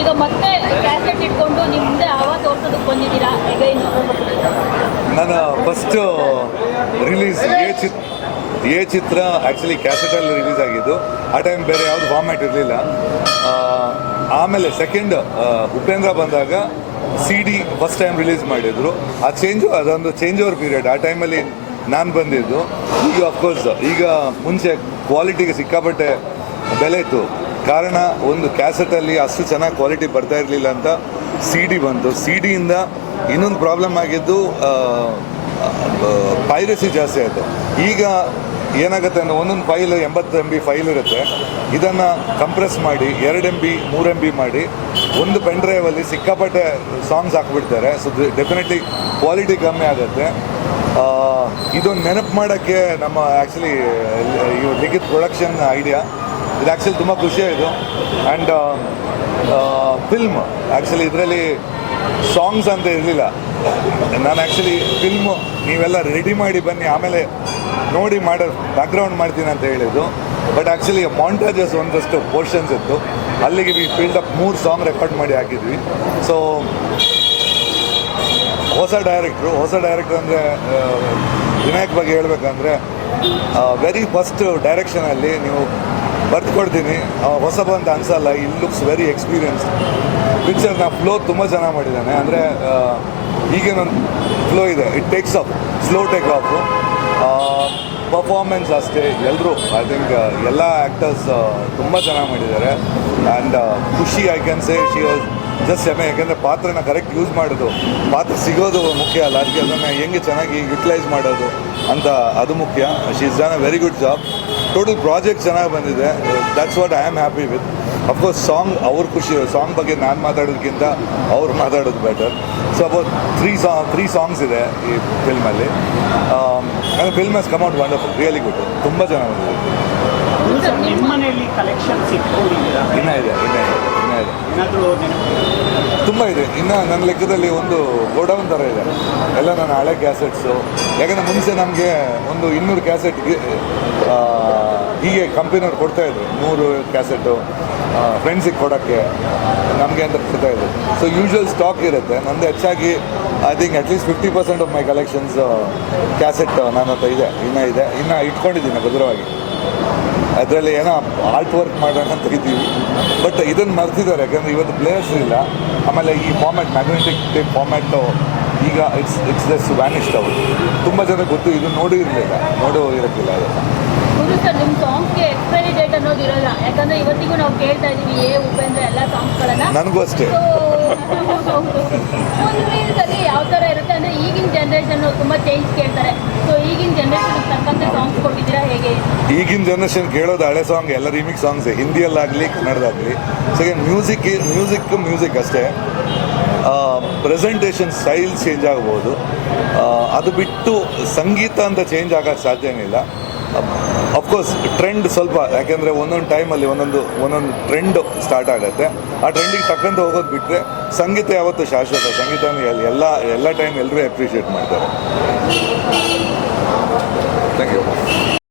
ಈಗ ಮತ್ತೆ ಕ್ಯಾಸೆಟ್ ಇಟ್ಕೊಂಡು ನಿಮ್ಮ ಮುಂದೆ ಆವ ತೋರ್ಸೋದಕ್ಕೆ ಬಂದಿದ್ದೀರಾ? ಎಗೈನು ನನ್ನ ಫಸ್ಟ್ ರಿಲೀಸ್ ಎ ಚಿತ್ ಎ ಚಿತ್ರ ಆ್ಯಕ್ಚುಲಿ ಕ್ಯಾಸೆಟಲ್ಲಿ ರಿಲೀಸ್ ಆಗಿದ್ದು. ಆ ಟೈಮ್ ಬೇರೆ ಯಾವುದು ಫಾರ್ಮ್ಯಾಟ್ ಇರಲಿಲ್ಲ. ಆಮೇಲೆ ಸೆಕೆಂಡ್ ಉಪೇಂದ್ರ ಬಂದಾಗ C D first time release ಮಾಡಿದ್ರು. ಆ ಚೇಂಜು ಅದೊಂದು ಚೇಂಜ್ ಓವರ್ ಪೀರಿಯಡ್ ಆ ಟೈಮಲ್ಲಿ ನಾನು ಬಂದಿದ್ದು. ಈಗ ಅಫ್ಕೋರ್ಸ್ ಈಗ ಮುಂಚೆ ಕ್ವಾಲಿಟಿಗೆ ಸಿಕ್ಕಾಪಟ್ಟೆ ಬೆಲೆ ಇತ್ತು. ಕಾರಣ, ಒಂದು ಕ್ಯಾಸೆಟಲ್ಲಿ ಅಷ್ಟು ಚೆನ್ನಾಗಿ ಕ್ವಾಲಿಟಿ ಬರ್ತಾ ಇರಲಿಲ್ಲ ಅಂತ ಸಿ ಡಿ ಬಂತು. ಸಿ ಡಿಯಿಂದ ಇನ್ನೊಂದು ಪ್ರಾಬ್ಲಮ್ ಆಗಿದ್ದು ಪೈರಸಿ ಜಾಸ್ತಿ ಆಯಿತು. ಈಗ ಏನಾಗುತ್ತೆ ಅಂದರೆ ಒಂದೊಂದು ಫೈಲ್ ಎಂಬತ್ತು ಎಂ ಬಿ ಫೈಲ್ ಇರುತ್ತೆ. ಇದನ್ನು ಕಂಪ್ರೆಸ್ ಮಾಡಿ, ಎರಡು ಎಂ ಬಿ ಮೂರು ಎಂ ಬಿ ಮಾಡಿ, ಒಂದು ಪೆನ್ ಡ್ರೈವಲ್ಲಿ ಸಿಕ್ಕಾಪಟ್ಟೆ ಸಾಂಗ್ಸ್ ಹಾಕ್ಬಿಡ್ತಾರೆ. ಸೊ ಡೆಫಿನೆಟ್ಲಿ ಕ್ವಾಲಿಟಿ ಕಮ್ಮಿ ಆಗುತ್ತೆ. ಇದೊಂದು ನೆನಪು ಮಾಡೋಕ್ಕೆ ನಮ್ಮ ಆ್ಯಕ್ಚುಲಿ ಲಿಖಿತ್ ಪ್ರೊಡಕ್ಷನ್ ಐಡಿಯಾ ಇದು ಆ್ಯಕ್ಚುಲಿ ತುಂಬ ಖುಷಿಯಾಯಿತು ಆ್ಯಂಡ್ ಫಿಲ್ಮ್ ಆ್ಯಕ್ಚುಲಿ ಇದರಲ್ಲಿ ಸಾಂಗ್ಸ್ ಅಂತ ಇರಲಿಲ್ಲ. ನಾನು ಆ್ಯಕ್ಚುಲಿ ಫಿಲ್ಮು ನೀವೆಲ್ಲ ರೆಡಿ ಮಾಡಿ ಬನ್ನಿ, ಆಮೇಲೆ ನೋಡಿ ಮಾಡೋ ಬ್ಯಾಕ್ಗ್ರೌಂಡ್ ಮಾಡ್ತೀನಿ ಅಂತ ಹೇಳಿದ್ದು. ಬಟ್ ಆ್ಯಕ್ಚುಲಿ ಮಾಂಟೇಜಸ್ ಒಂದಷ್ಟು ಪೋರ್ಷನ್ಸ್ ಇತ್ತು. ಅಲ್ಲಿಗೆ ವಿ ಫೀಲ್ಡ್ ಅಪ್ ಮೂರು ಸಾಂಗ್ ರೆಕಾರ್ಡ್ ಮಾಡಿ ಹಾಕಿದ್ವಿ. ಸೊ ಹೊಸ ಡೈರೆಕ್ಟ್ರು ಹೊಸ ಡೈರೆಕ್ಟ್ರ್ ಅಂದರೆ ವಿನಾಯಕ್ ಬಗ್ಗೆ ಹೇಳಬೇಕಂದ್ರೆ ವೆರಿ ಫಸ್ಟ್ ಡೈರೆಕ್ಷನಲ್ಲಿ ನೀವು ಬರ್ದ್ಕೊಡ್ತೀನಿ ಆ, ಹೊಸ ಬಂತ ಅನ್ಸಲ್ಲ ಇಲ್ ಲುಕ್ಸ್ ವೆರಿ ಎಕ್ಸ್ಪೀರಿಯನ್ಸ್ ಪಿಕ್ಚರ್ನ ಫ್ಲೋ ತುಂಬ ಚೆನ್ನಾಗಿ ಮಾಡಿದ್ದಾನೆ. ಅಂದರೆ ಈಗೇನೊಂದು ಫ್ಲೋ ಇದೆ. It takes up slow take off performance ಅಷ್ಟೇ. ಎಲ್ಲರೂ ಐ ಥಿಂಕ್ ಎಲ್ಲ ಆ್ಯಕ್ಟರ್ಸ್ ತುಂಬ ಚೆನ್ನಾಗಿ ಮಾಡಿದ್ದಾರೆ. And Khushi I can say she was just ಎಮೆ ಯಾಕೆಂದರೆ ಪಾತ್ರನ ಕರೆಕ್ಟ್ ಯೂಸ್ ಮಾಡೋದು. ಪಾತ್ರ ಸಿಗೋದು ಮುಖ್ಯ ಅಲ್ಲ. ಅದಕ್ಕೆ ಅದನ್ನು ಹೆಂಗೆ ಚೆನ್ನಾಗಿ ಯುಟಿಲೈಸ್ ಮಾಡೋದು ಅಂತ ಅದು ಮುಖ್ಯ. She is done a very good job total project ಚೆನ್ನಾಗಿ ಬಂದಿದೆ. That's what I am happy with of course song ಅವ್ರ ಖುಷಿ ಸಾಂಗ್ ಬಗ್ಗೆ ನಾನು ಮಾತಾಡೋದಕ್ಕಿಂತ ಅವ್ರು ಮಾತಾಡೋದು better so about three song three songs ಇದೆ ಈ ಫಿಲ್ಮಲ್ಲಿ ಅಂದರೆ film has come out wonderful really good ತುಂಬ ಚೆನ್ನಾಗಿದೆ ಬಂದಿದೆ. ಇನ್ನೂ ಇದೆ ಇನ್ನೂ ಇದೆ ಇನ್ನೂ ಇದೆ. ತುಂಬ ಇದೆ. ಇನ್ನು ನನ್ನ ಲೆಕ್ಕದಲ್ಲಿ ಒಂದು ಗೋಡೌನ್ ಥರ ಇದೆ. ಎಲ್ಲ ನನ್ನ ಹಳೆ ಕ್ಯಾಸೆಟ್ಸು ಯಾಕಂದರೆ ಮುಂಚೆ ನಮಗೆ ಒಂದು ಇನ್ನೂರು ಕ್ಯಾಸೆಟ್ಗೆ ಹೀಗೆ ಕಂಪನಿಯವ್ರು ಕೊಡ್ತಾಯಿದ್ರು ನೂರು ಕ್ಯಾಸೆಟ್ಟು ಫ್ರೆಂಡ್ಸಿಗೆ ಕೊಡೋಕ್ಕೆ ನಮಗೆ ಅಂತ ಕೊಡ್ತಾಯಿದ್ರು ಸೊ ಯೂಶ್ವಲ್ ಸ್ಟಾಕ್ ಇರುತ್ತೆ. ನಂದು ಹೆಚ್ಚಾಗಿ I think at least fifty percent of my collections cassette ನನ್ನ ಹತ್ರ ಇದೆ. ಇನ್ನೂ ಇದೆ. ಇನ್ನೂ ಇಟ್ಕೊಂಡಿದ್ದೀನಿ ಭದ್ರವಾಗಿ. ಅದರಲ್ಲಿ ಏನೋ ಆರ್ಟ್ ವರ್ಕ್ ಮಾಡೋಣ ಅಂತ ಇದ್ದೀವಿ. ಬಟ್ ಇದನ್ನು ಮರ್ತಿದ್ದಾರೆ. ಯಾಕಂದರೆ ಇವತ್ತು ಪ್ಲೇಯರ್ಸ್ ಇಲ್ಲ. ಆಮೇಲೆ ಈ ಫಾರ್ಮ್ಯಾಟ್ ಮ್ಯಾಗ್ನೆಟಿಕ್ ಟೈಪ್ ಫಾರ್ಮ್ಯಾಟು ಈಗ ಇಟ್ಸ್ ಇಟ್ಸ್ ಜಸ್ಟ್ ವ್ಯಾನಿಷ್ಡ್ ಅವರು. ತುಂಬ ಜನ ಗೊತ್ತು, ಇದು ನೋಡಿ ಇರಲಿಲ್ಲ. ನೋಡೋ ಇರೋಕ್ಕಿಲ್ಲ. ಅದನ್ನು ನಿಮ್ಮ ಸಾಂಗ್ಸ್ಗೆ ಎಕ್ಸ್ಪೈರಿ ಡೇಟ್ ಅನ್ನೋದು ಇರಲ್ಲ. ಯಾಕಂದ್ರೆ ಇವತ್ತಿಗೂ ನಾವು ಕೇಳ್ತಾ ಇದೀವಿ ಏ ಉಪೇಂದ್ರ ಎಲ್ಲ ಸಾಂಗ್ಸ್ಗಳನ್ನ. ನನಗೂ ಅಷ್ಟೇ. ರೀಲ್ಸಲ್ಲಿ ಯಾವ ಥರ ಇರುತ್ತೆ ಅಂದ್ರೆ ಈಗಿನ ಜನರೇಷನ್ ತುಂಬ ಚೇಂಜ್ ಕೇಳ್ತಾರೆ. ಸೊ ಈಗಿನ ಜನರೇಷನ್ ತಕ್ಕಂತೆ ಸಾಂಗ್ಸ್ ಕೊಟ್ಟಿದ್ದೀರಾ ಹೇಗೆ? ಈಗಿನ ಜನರೇಷನ್ ಕೇಳೋದು ಹಳೆ ಸಾಂಗ್ ಎಲ್ಲ ರಿಮಿಕ್ ಸಾಂಗ್ಸ್ ಹಿಂದಿಯಲ್ಲಾಗಲಿ ಕನ್ನಡದಾಗಲಿ. ಸೆಕೆಂಡ್ ಮ್ಯೂಸಿಕ್ ಮ್ಯೂಸಿಕ್ ಮ್ಯೂಸಿಕ್ ಅಷ್ಟೇ. ಪ್ರೆಸೆಂಟೇಷನ್ ಸ್ಟೈಲ್ ಚೇಂಜ್ ಆಗ್ಬೋದು. ಅದು ಬಿಟ್ಟು ಸಂಗೀತ ಅಂತ ಚೇಂಜ್ ಆಗೋಕ್ಕೆ ಸಾಧ್ಯನೇ ಇಲ್ಲ. ಅಫ್ಕೋರ್ಸ್ ಟ್ರೆಂಡ್ ಸ್ವಲ್ಪ, ಯಾಕೆಂದರೆ ಒಂದೊಂದು ಟೈಮಲ್ಲಿ ಒಂದೊಂದು ಒಂದೊಂದು ಟ್ರೆಂಡ್ ಸ್ಟಾರ್ಟ್ ಆಗುತ್ತೆ. ಆ ಟ್ರೆಂಡಿಗೆ ತಕ್ಕಂತೆ ಹೋಗೋದು ಬಿಟ್ಟರೆ ಸಂಗೀತ ಯಾವತ್ತೂ ಶಾಶ್ವತ. ಸಂಗೀತ ಎಲ್- ಎಲ್ಲ ಎಲ್ಲ ಟೈಮ್ ಎಲ್ಲರೂ ಅಪ್ರಿಷಿಯೇಟ್ ಮಾಡ್ತಾರೆ. Thank you